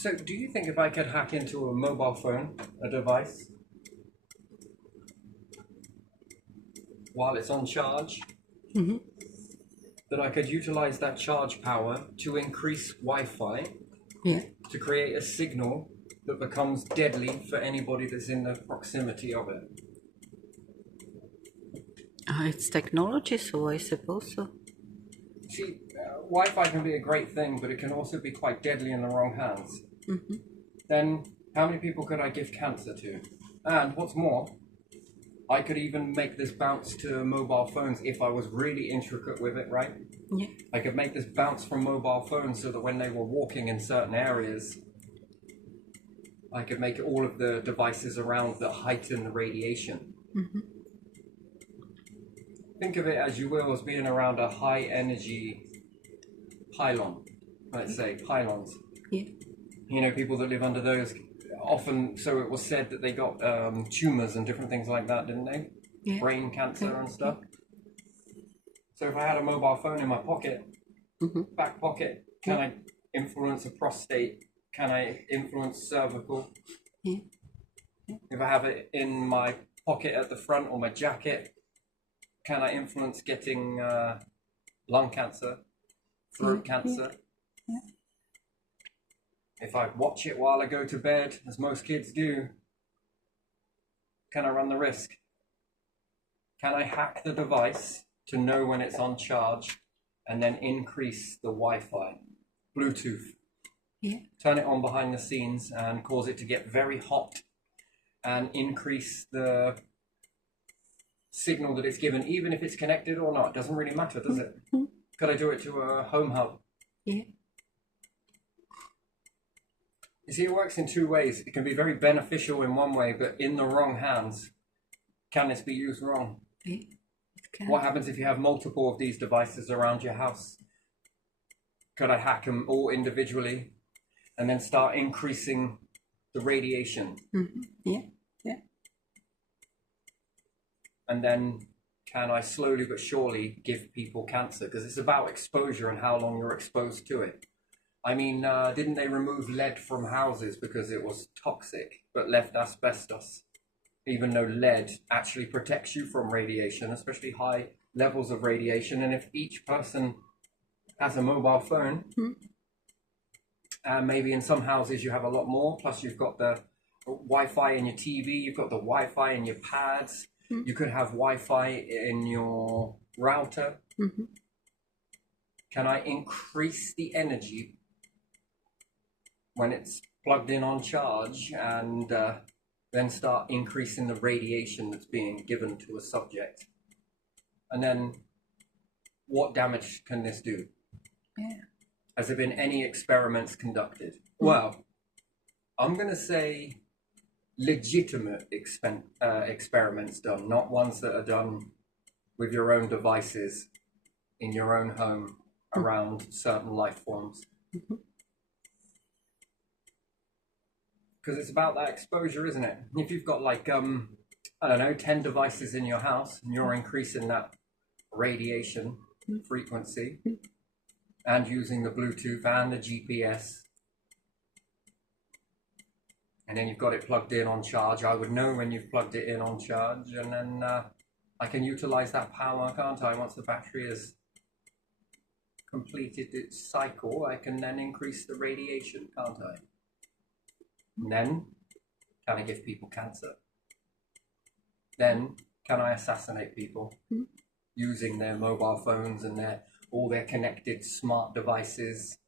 So, do you think if I could hack into a mobile phone, a device, while it's on charge, that I could utilize that charge power to increase Wi-Fi Yeah. to create a signal that becomes deadly for anybody that's in the proximity of it? It's technology, so I suppose so. See, Wi-Fi can be a great thing, but it can also be quite deadly in the wrong hands. Then how many people could I give cancer to? And what's more, I could even make this bounce to mobile phones if I was really intricate with it, right? Yeah. I could make this bounce from mobile phones so that when they were walking in certain areas, I could make all of the devices around that heighten the radiation. Think of it as you will, as being around a high energy pylon, let's say, pylons. Yeah. You know, people that live under those often, so it was said that they got tumors and different things like that, didn't they? Yeah. Brain cancer and stuff. So if I had a mobile phone in my pocket, back pocket, can I influence a prostate? Can I influence cervical? Yeah. If I have it in my pocket at the front or my jacket, can I influence getting lung cancer, throat cancer? Yeah. If I watch it while I go to bed, as most kids do, can I run the risk? Can I hack the device to know when it's on charge and then increase the Wi-Fi, Bluetooth? Yeah. Turn it on behind the scenes and cause it to get very hot and increase the signal that it's given, even if it's connected or not. It doesn't really matter, does it? Could I do it to a home hub? Yeah. You see, it works in two ways. It can be very beneficial in one way, but in the wrong hands, can this be used wrong? Yeah. What happens if you have multiple of these devices around your house? Could I hack them all individually and then start increasing the radiation? Yeah. Yeah. And then can I slowly but surely give people cancer? Because it's about exposure and how long you're exposed to it. I mean, didn't they remove lead from houses because it was toxic, but left asbestos? Even though lead actually protects you from radiation, especially high levels of radiation. And if each person has a mobile phone, maybe in some houses you have a lot more, plus you've got the Wi-Fi in your TV, you've got the Wi-Fi in your pads, you could have Wi-Fi in your router. Can I increase the energy when it's plugged in on charge and then start increasing the radiation that's being given to a subject? And then what damage can this do? Yeah. Has there been any experiments conducted? Well, I'm going to say legitimate experiments done, not ones that are done with your own devices in your own home around certain life forms. Because it's about that exposure, isn't it? If you've got like, I don't know, 10 devices in your house and you're increasing that radiation frequency and using the Bluetooth and the GPS, and then you've got it plugged in on charge, I would know when you've plugged it in on charge, and then I can utilize that power, can't I? Once the battery has completed its cycle, I can then increase the radiation, can't I? And then, can I give people cancer? Then, can I assassinate people using their mobile phones and all their connected smart devices?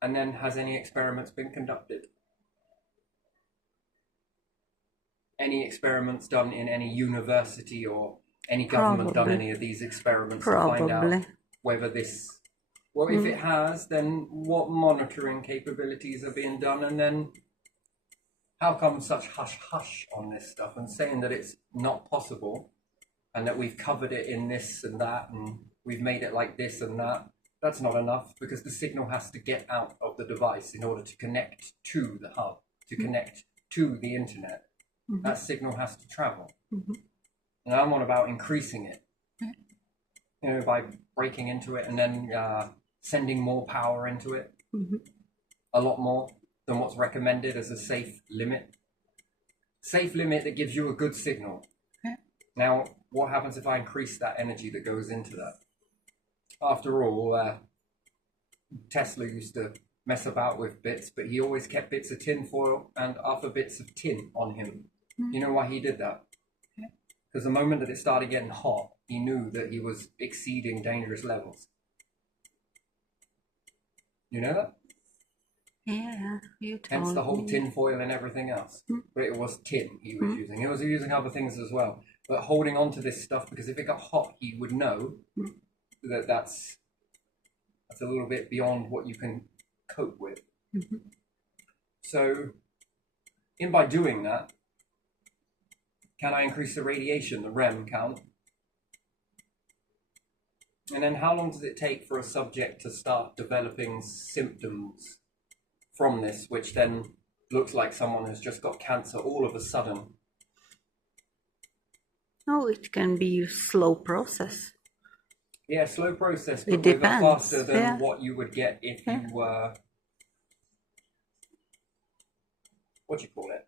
And then, has any experiments been conducted? Any experiments done in any university or any government done any of these experiments to find out whether this... Well, if it has, then what monitoring capabilities are being done? And then how come such hush-hush on this stuff and saying that it's not possible and that we've covered it in this and that and we've made it like this and that? That's not enough, because the signal has to get out of the device in order to connect to the hub, to connect to the internet. That signal has to travel. And I'm on about increasing it, you know, by breaking into it and then sending more power into it. a lot more than what's recommended as a safe limit. Safe limit that gives you a good signal. Now, what happens if I increase that energy that goes into that? After all, Tesla used to mess about with bits, but he always kept bits of tin foil and other bits of tin on him. You know why he did that? Because the moment that it started getting hot, he knew that he was exceeding dangerous levels. You know that? Yeah, you told Hence the whole me. tin foil and everything else. But it was tin he was using. He was using other things as well. But holding on to this stuff, because if it got hot, he would know that that's a little bit beyond what you can cope with. So, by doing that, can I increase the radiation, the REM count? And then how long does it take for a subject to start developing symptoms from this, which then looks like someone has just got cancer all of a sudden? Oh, it can be a slow process. Yeah, slow process, but It depends. faster than what you would get if you were, what do you call it?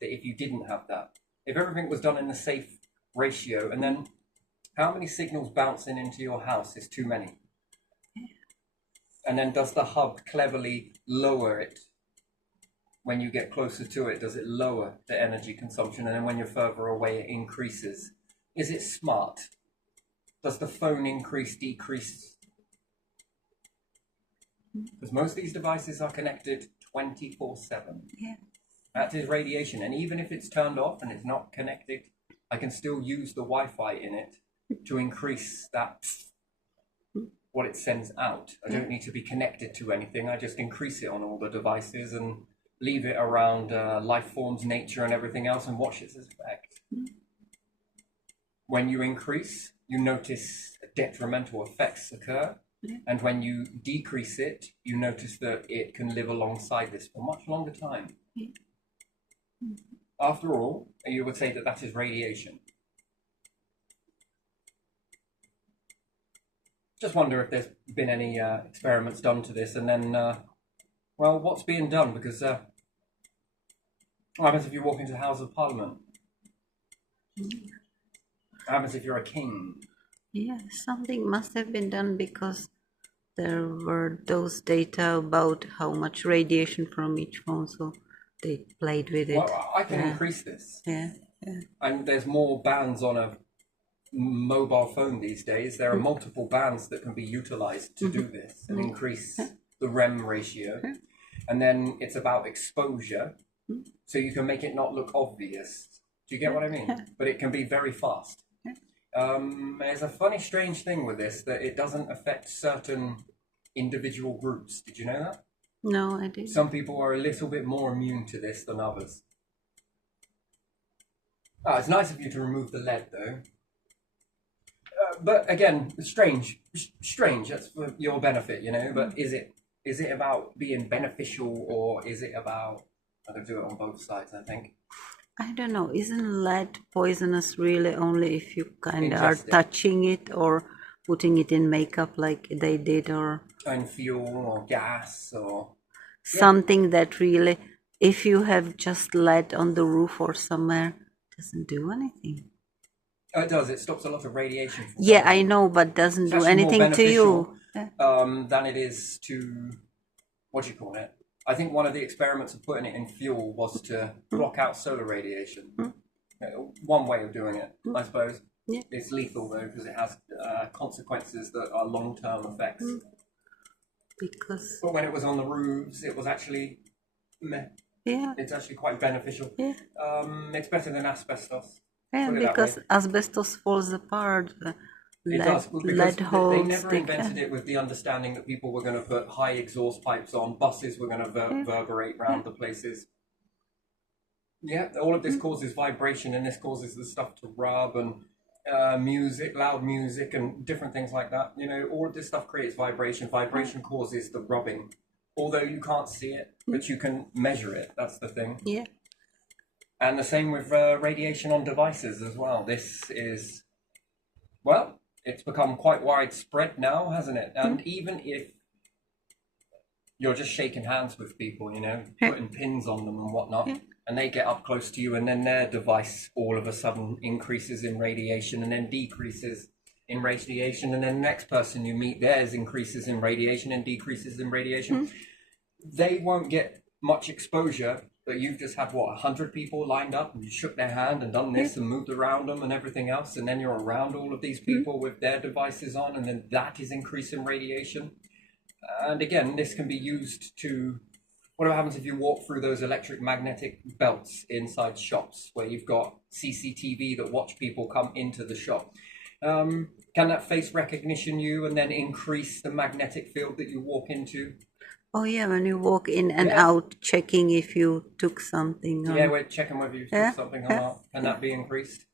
If you didn't have that. If everything was done in a safe ratio, and then how many signals bouncing into your house is too many? And then does the hub cleverly lower it? When you get closer to it, does it lower the energy consumption? And then when you're further away, it increases. Is it smart? Does the phone increase, decrease? Because most of these devices are connected 24/7. Yeah. That is radiation. And even if it's turned off and it's not connected, I can still use the Wi-Fi in it to increase that, what it sends out. I don't need to be connected to anything. I just increase it on all the devices and leave it around life forms, nature, and everything else, and watch its effect. When you increase, you notice detrimental effects occur. And when you decrease it, you notice that it can live alongside this for a much longer time. After all, you would say that that is radiation. Just wonder if there's been any experiments done to this, and then, well, what's being done? Because what happens if you walk into the House of Parliament? What happens if you're a king? Yeah, something must have been done because there were those data about how much radiation from each phone, so they played with it. Well, I can increase this. Yeah. And there's more bands on a mobile phone these days. There are multiple bands that can be utilized to do this and increase the REM ratio. And then it's about exposure, so you can make it not look obvious. Do you get what I mean? But it can be very fast. There's a funny, strange thing with this, that it doesn't affect certain individual groups. Did you know that? No, I didn't. Some people are a little bit more immune to this than others. It's nice of you to remove the lead, though. But again, strange. That's for your benefit, you know. But is it about being beneficial, or is it about? I'm going to do it on both sides, I think. I don't know. Isn't lead poisonous really only if you kind of are touching it or putting it in makeup like they did, or and fuel or gas or something that really, if you have just lead on the roof or somewhere, doesn't do anything. Oh, it does. It stops a lot of radiation. Yeah, I know, but doesn't do anything to you. Than it is to, what do you call it? I think one of the experiments of putting it in fuel was to block out solar radiation. One way of doing it, I suppose. Yeah. It's lethal though, because it has consequences that are long-term effects. Because. But when it was on the roofs, it was actually meh. Yeah. It's actually quite beneficial. Yeah. It's better than asbestos. Yeah, because asbestos falls apart. It does, because they never invented it with the understanding that people were going to put high exhaust pipes on, buses were going to reverberate around the places. Yeah, all of this causes vibration, and this causes the stuff to rub, and music, loud music, and different things like that. You know, all of this stuff creates vibration. Vibration causes the rubbing, although you can't see it, but you can measure it. That's the thing. Yeah. And the same with radiation on devices as well. This is, well, it's become quite widespread now, hasn't it? And even if you're just shaking hands with people, you know, putting pins on them and whatnot, and they get up close to you, and then their device all of a sudden increases in radiation and then decreases in radiation, and then the next person you meet, theirs increases in radiation and decreases in radiation. They won't get much exposure, but you've just had, what, 100 people lined up, and you shook their hand and done this and moved around them and everything else, and then you're around all of these people with their devices on, and then that is increasing radiation. And again, this can be used to, what happens if you walk through those electric magnetic belts inside shops where you've got CCTV that watch people come into the shop? Can that face recognition you and then increase the magnetic field that you walk into? Oh yeah, when you walk in and out, checking if you took something. Yeah, we're checking whether you took something or not. Can that be increased?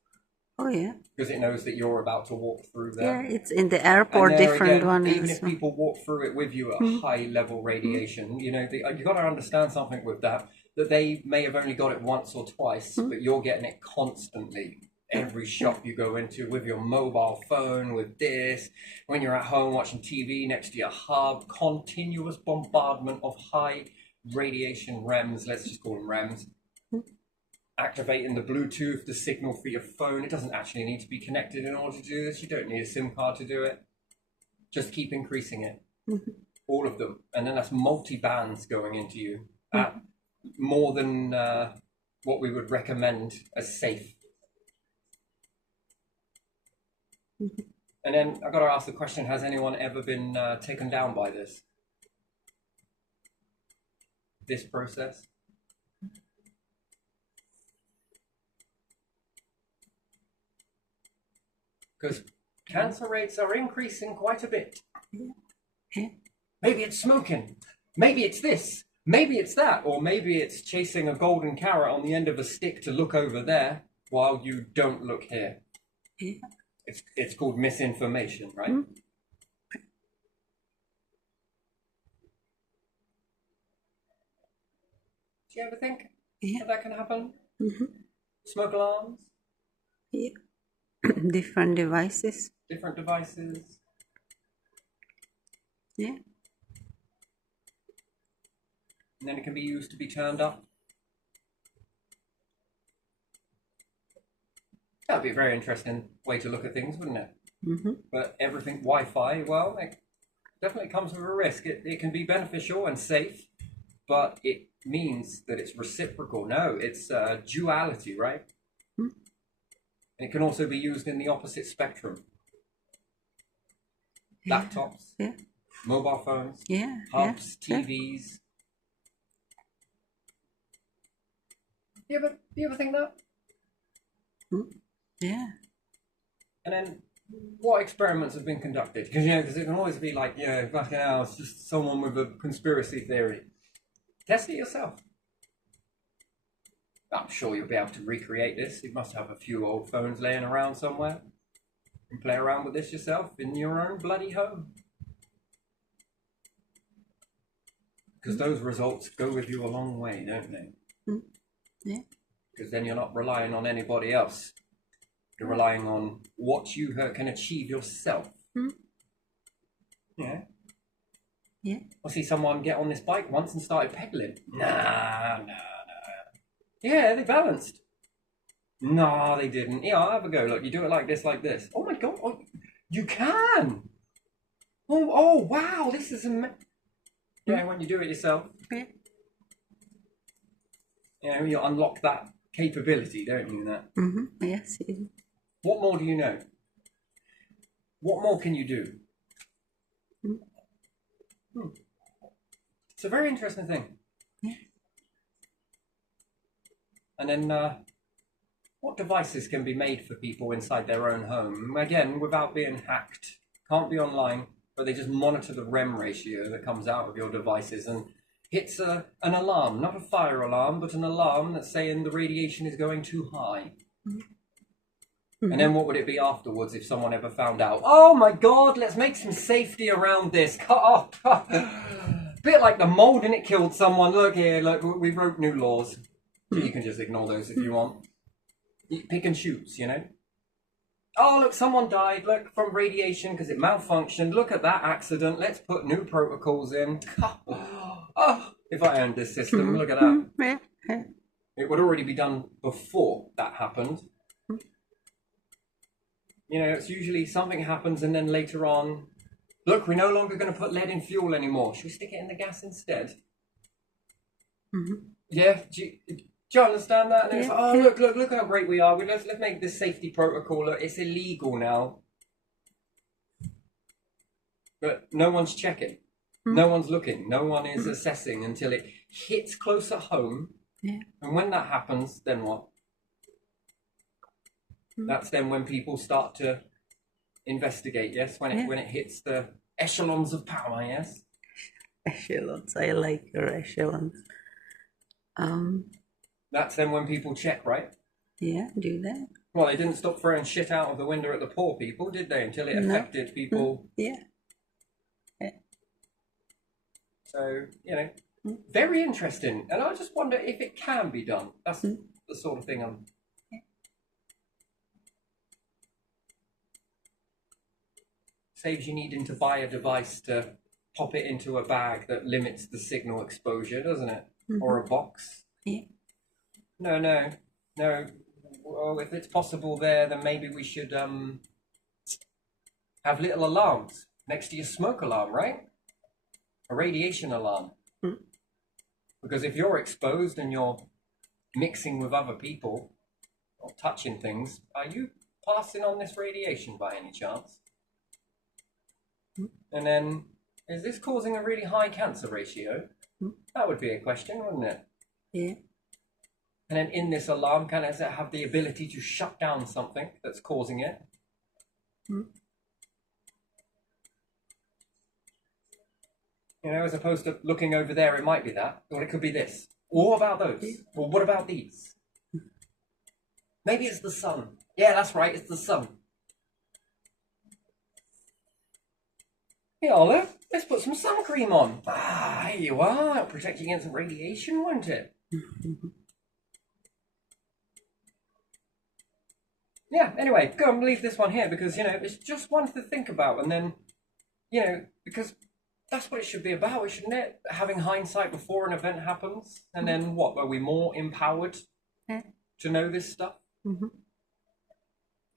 Oh yeah. Because it knows that you're about to walk through there. Yeah, it's in the airport, different again, one. Even if people walk through it with you at high level radiation, you know, you've got to understand something with that they may have only got it once or twice, but you're getting it constantly. Every shop you go into with your mobile phone, with this, when you're at home watching TV next to your hub, continuous bombardment of high radiation REMs, let's just call them REMs, activating the Bluetooth, the signal for your phone. It doesn't actually need to be connected in order to do this. You don't need a SIM card to do it. Just keep increasing it. All of them. And then that's multi-bands going into you at more than what we would recommend as safe. And then I've got to ask the question, has anyone ever been taken down by this process? Because cancer rates are increasing quite a bit. Maybe it's smoking, maybe it's this, maybe it's that, or maybe it's chasing a golden carrot on the end of a stick to look over there while you don't look here. It's called misinformation, right? Do you ever think that can happen? Smoke alarms? Yeah. Different devices. Different devices. Yeah. And then it can be used to be turned up. That'd be a very interesting way to look at things, wouldn't it? But everything Wi-Fi, well, it definitely comes with a risk. It can be beneficial and safe, but it means that it's reciprocal. No, it's duality, right? And it can also be used in the opposite spectrum. Laptops, mobile phones, hubs, TVs. You ever think that? Yeah. And then, what experiments have been conducted? Because it can always be like, fucking hell, it's just someone with a conspiracy theory. Test it yourself. I'm sure you'll be able to recreate this. You must have a few old phones laying around somewhere. You can play around with this yourself in your own bloody home. Because those results go with you a long way, don't they? Yeah. Because then you're not relying on anybody else. You're relying on what you can achieve yourself. Yeah. Yeah. I see someone get on this bike once and started pedaling. Nah. Yeah, they balanced. No, they didn't. Yeah, I'll have a go. Look, you do it like this, like this. Oh my God, you can. Oh, wow, this is amazing. Yeah, when you do it yourself. Yeah, you unlock that capability, don't you? That. Yes. What more do you know? What more can you do? It's a very interesting thing. And then, what devices can be made for people inside their own home? Again, without being hacked. Can't be online, but they just monitor the REM ratio that comes out of your devices and hits an alarm, not a fire alarm, but an alarm that's saying the radiation is going too high. And then what would it be afterwards if someone ever found out? Oh my God, let's make some safety around this. Cut off. Bit like the mold and it killed someone. Look here, look, we wrote new laws. So you can just ignore those if you want. You pick and choose, you know? Oh, look, someone died, look, from radiation because it malfunctioned. Look at that accident. Let's put new protocols in. if I owned this system, look at that. Yeah. It would already be done before that happened. You know, it's usually something happens and then later on, look, we're no longer going to put lead in fuel anymore. Should we stick it in the gas instead? Yeah, do you understand that? And it's like, oh, look how great we are. Let's make this safety protocol. Look, it's illegal now. But no one's checking. No one's looking. No one is assessing until it hits closer home. Yeah. And when that happens, then what? That's then when people start to investigate, yes? When it hits the echelons of power, yes? Echelons. I like your echelons. That's then when people check, right? Yeah, do that. Well, they didn't stop throwing shit out of the window at the poor people, did they? Until it affected people. Yeah. So, you know, very interesting. And I just wonder if it can be done. That's the sort of thing I'm... Saves you needing to buy a device to pop it into a bag that limits the signal exposure, doesn't it? Or a box. Yeah. No. Well, if it's possible there, then maybe we should have little alarms next to your smoke alarm, right? A radiation alarm. Because if you're exposed and you're mixing with other people or touching things, are you passing on this radiation by any chance? And then, is this causing a really high cancer ratio? That would be a question, wouldn't it? Yeah. And then in this alarm, can it have the ability to shut down something that's causing it? You know, as opposed to looking over there, it might be that. Or it could be this. Or what about those? Or what about these? Maybe it's the sun. Yeah, that's right, it's the sun. Yeah, Olive, let's put some sun cream on. Here you are. It'll protect you against radiation, won't it? Yeah, anyway, go and leave this one here because, you know, it's just one to think about. And then, you know, because that's what it should be about, shouldn't it? Having hindsight before an event happens. And then what? Are we more empowered to know this stuff?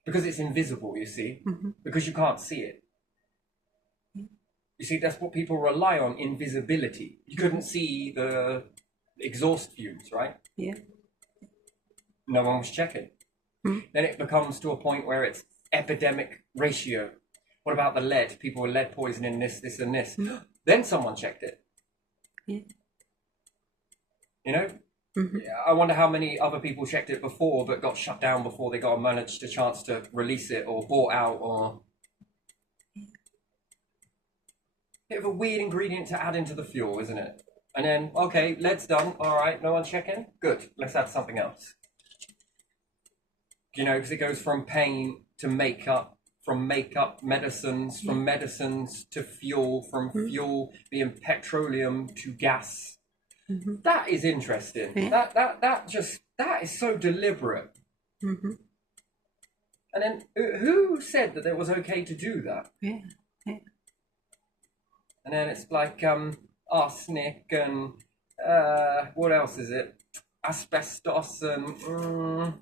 Because it's invisible, you see. Because you can't see it. You see, that's what people rely on, invisibility. You couldn't see the exhaust fumes, right? Yeah. No one was checking. Then it becomes to a point where it's epidemic ratio. What about the lead? People with lead poisoning, this, and this. Then someone checked it. Yeah. You know? I wonder how many other people checked it before but got shut down before they got managed a chance to release it or bought out or... Bit of a weird ingredient to add into the fuel, isn't it? And then, okay, lead's done. All right, no one's checking? Good, let's add something else. You know, because it goes from pain to makeup, from makeup, medicines, from medicines to fuel, from fuel being petroleum to gas. That is interesting. Yeah. That is so deliberate. And then, who said that it was okay to do that? Yeah. And then it's like arsenic and what else is it? Asbestos and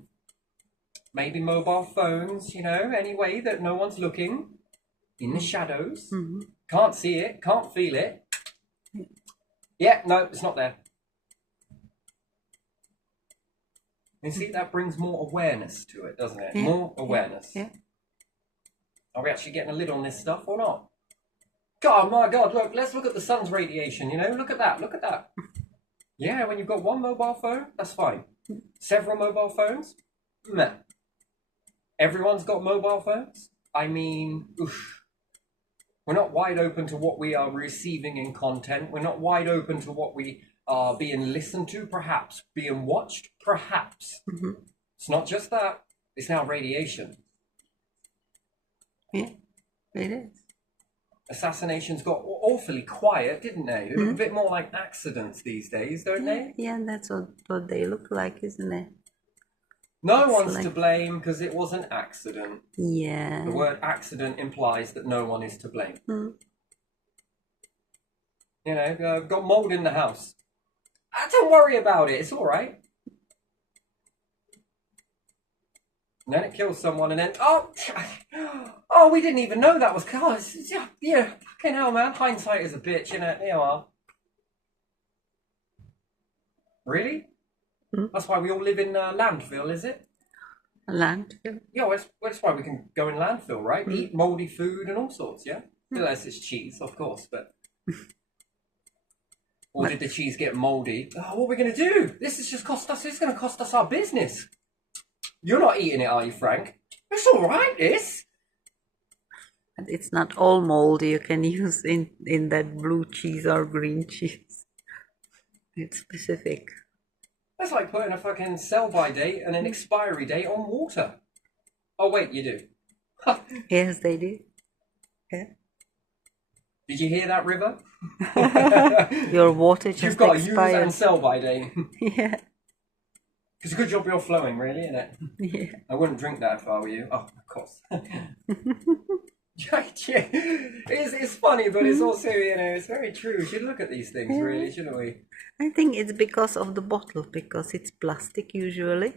maybe mobile phones, you know, any way that no one's looking in the shadows. Can't see it, can't feel it. Yeah, no, it's not there. You see, that brings more awareness to it, doesn't it? Yeah. More awareness. Yeah. Are we actually getting a lid on this stuff or not? God, my God, look, let's look at the sun's radiation, you know, look at that. Yeah, when you've got one mobile phone, that's fine. Several mobile phones, meh. Everyone's got mobile phones? I mean, we're not wide open to what we are receiving in content. We're not wide open to what we are being listened to, perhaps. Being watched, perhaps. It's not just that. It's now radiation. Yeah, it is. Assassinations got awfully quiet, didn't they? They look a bit more like accidents these days, don't they? Yeah, that's what they look like, isn't it? No one's to blame because it was an accident. Yeah. The word accident implies that no one is to blame. You know, got mold in the house. Don't worry about it. It's all right. And then it kills someone, and then oh, we didn't even know that was. God, yeah, fucking hell, man. Hindsight is a bitch, you know. Here you are. Really? That's why we all live in landfill, is it? Landfill? Yeah, well, that's why we can go in landfill, right? Eat mouldy food and all sorts, yeah? Unless it's cheese, of course, but... Or did the cheese get mouldy? Oh, what are we going to do? This is just cost us... It's going to cost us our business. You're not eating it, are you, Frank? It's all right, this. And it's not all moldy you can use in that blue cheese or green cheese. It's specific. That's like putting a fucking sell-by date and an expiry date on water. Oh, wait, you do? Yes, they do. Yeah. Did you hear that, River? Your water just You've got expired. a use and sell-by date. Yeah. It's a good job you're flowing, really, isn't it? Yeah. I wouldn't drink that if I were you. Oh, of course. Yeah. It's funny, but it's also, you know, it's very true. We should look at these things, really, shouldn't we? I think it's because of the bottle, because it's plastic usually.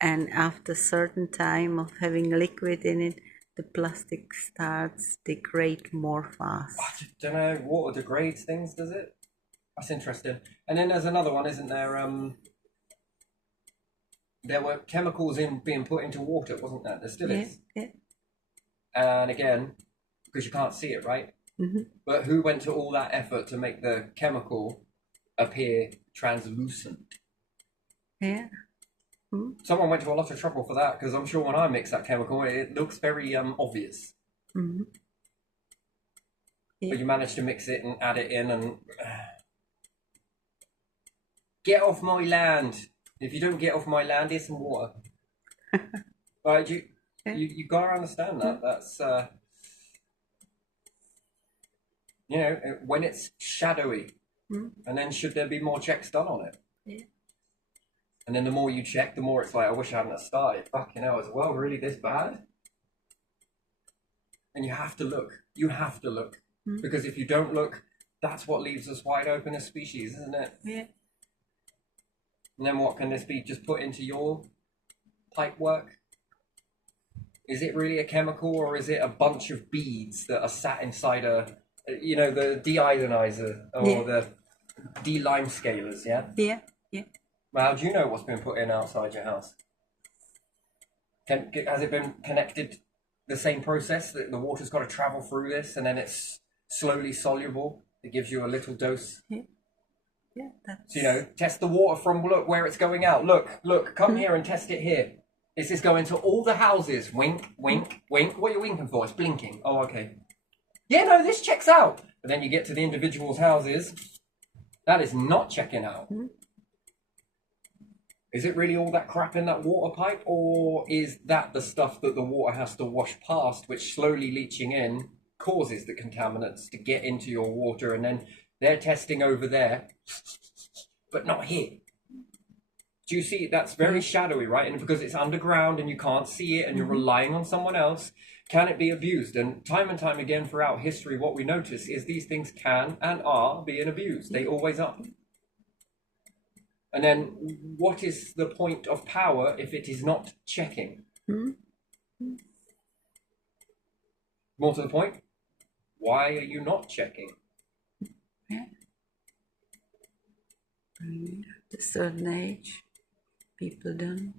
And after a certain time of having liquid in it, the plastic starts degrade more fast. I don't know, water degrades things, does it? That's interesting. And then there's another one, isn't there? There were chemicals being put into water, wasn't there? There still is. Yeah. And again, because you can't see it, right? Mm-hmm. But who went to all that effort to make the chemical appear translucent? Yeah. Someone went to a lot of trouble for that, because I'm sure when I mix that chemical, it looks very obvious. Mm-hmm. Yeah. But you manage to mix it and add it in and... Get off my land! If you don't get off my land, here's some water. Right, you gotta understand that. That's you know, when it's shadowy, and then should there be more checks done on it? Yeah. And then the more you check, the more it's like, I wish I hadn't started. Fucking hell, is the world really this bad? And you have to look. You have to look. Because if you don't look, that's what leaves us wide open as species, isn't it? Yeah. And then what can this be? Just put into your pipe work? Is it really a chemical, or is it a bunch of beads that are sat inside a, you know, the de-ionizer or the de-lime scalers, yeah? Yeah, yeah. Well, how do you know what's been put in outside your house? Has it been connected, the same process, that the water's got to travel through this and then it's slowly soluble? It gives you a little dose. Yeah. Yeah, so, you know, test the water from, look, where it's going out. Look, come here and test it here. This is going to all the houses. Wink, wink, wink. What are you winking for? It's blinking. Oh, okay. Yeah, no, this checks out. But then you get to the individual's houses. That is not checking out. Is it really all that crap in that water pipe? Or is that the stuff that the water has to wash past, which slowly leaching in causes the contaminants to get into your water, and then they're testing over there, but not here? Do you see? That's very shadowy, right? And because it's underground and you can't see it and you're relying on someone else, can it be abused? And time again throughout history, what we notice is these things can and are being abused. They always are. And then what is the point of power if it is not checking? More to the point, why are you not checking? Yeah. At a certain age, people don't.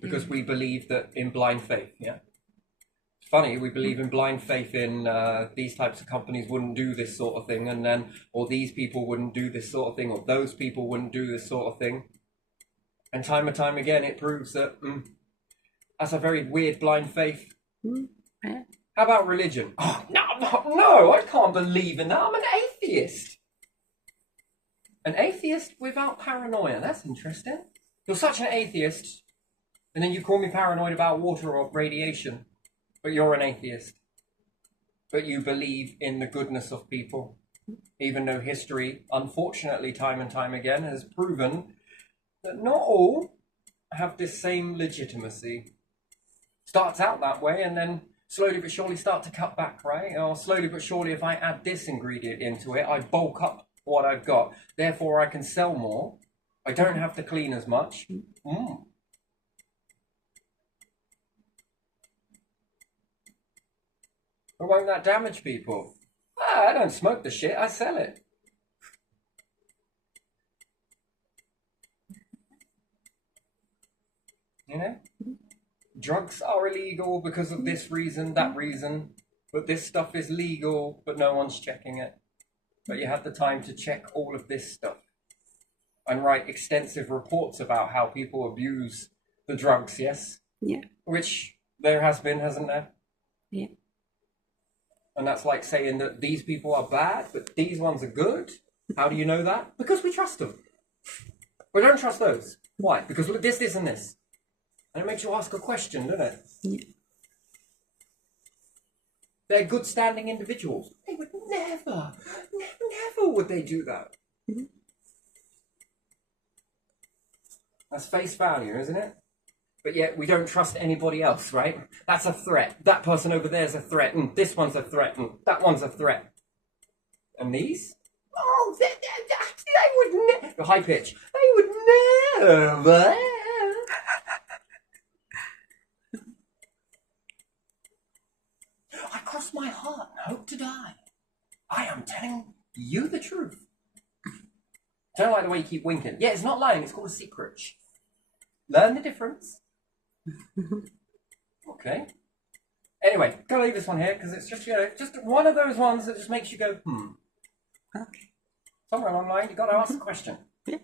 Because we believe that in blind faith, yeah? It's funny, we believe in blind faith in these types of companies wouldn't do this sort of thing, and then, or these people wouldn't do this sort of thing, or those people wouldn't do this sort of thing. And time again, it proves that that's a very weird blind faith. Yeah. How about religion? Oh, no, I can't believe in that. I'm an atheist. An atheist without paranoia. That's interesting. You're such an atheist, and then you call me paranoid about water or radiation, but you're an atheist. But you believe in the goodness of people, even though history, unfortunately, time and time again, has proven that not all have this same legitimacy. Starts out that way, and then slowly but surely start to cut back, right? Or slowly but surely, if I add this ingredient into it, I bulk up what I've got. Therefore, I can sell more. I don't have to clean as much. But won't that damage people? I don't smoke the shit, I sell it. You know? Drugs are illegal because of this reason, that reason. But this stuff is legal, but no one's checking it. But you have the time to check all of this stuff and write extensive reports about how people abuse the drugs, yes? Yeah. Which there has been, hasn't there? Yeah. And that's like saying that these people are bad, but these ones are good. How do you know that? Because we trust them. We don't trust those. Why? Because look, this, and this. And it makes you ask a question, doesn't it? Yeah. They're good standing individuals. They would never would they do that. Mm-hmm. That's face value, isn't it? But yet we don't trust anybody else, right? That's a threat. That person over there is a threat, and this one's a threat, and that one's a threat. And these? Oh, they would never. High pitch. They would never. I cross my heart and hope to die. I am telling you the truth. Don't like the way you keep winking. Yeah, it's not lying. It's called a secret. Learn the difference. Okay. Anyway, gotta leave this one here because it's just, you know, just one of those ones that just makes you go, Okay. Somewhere along the line, you gotta ask the question. Yeah.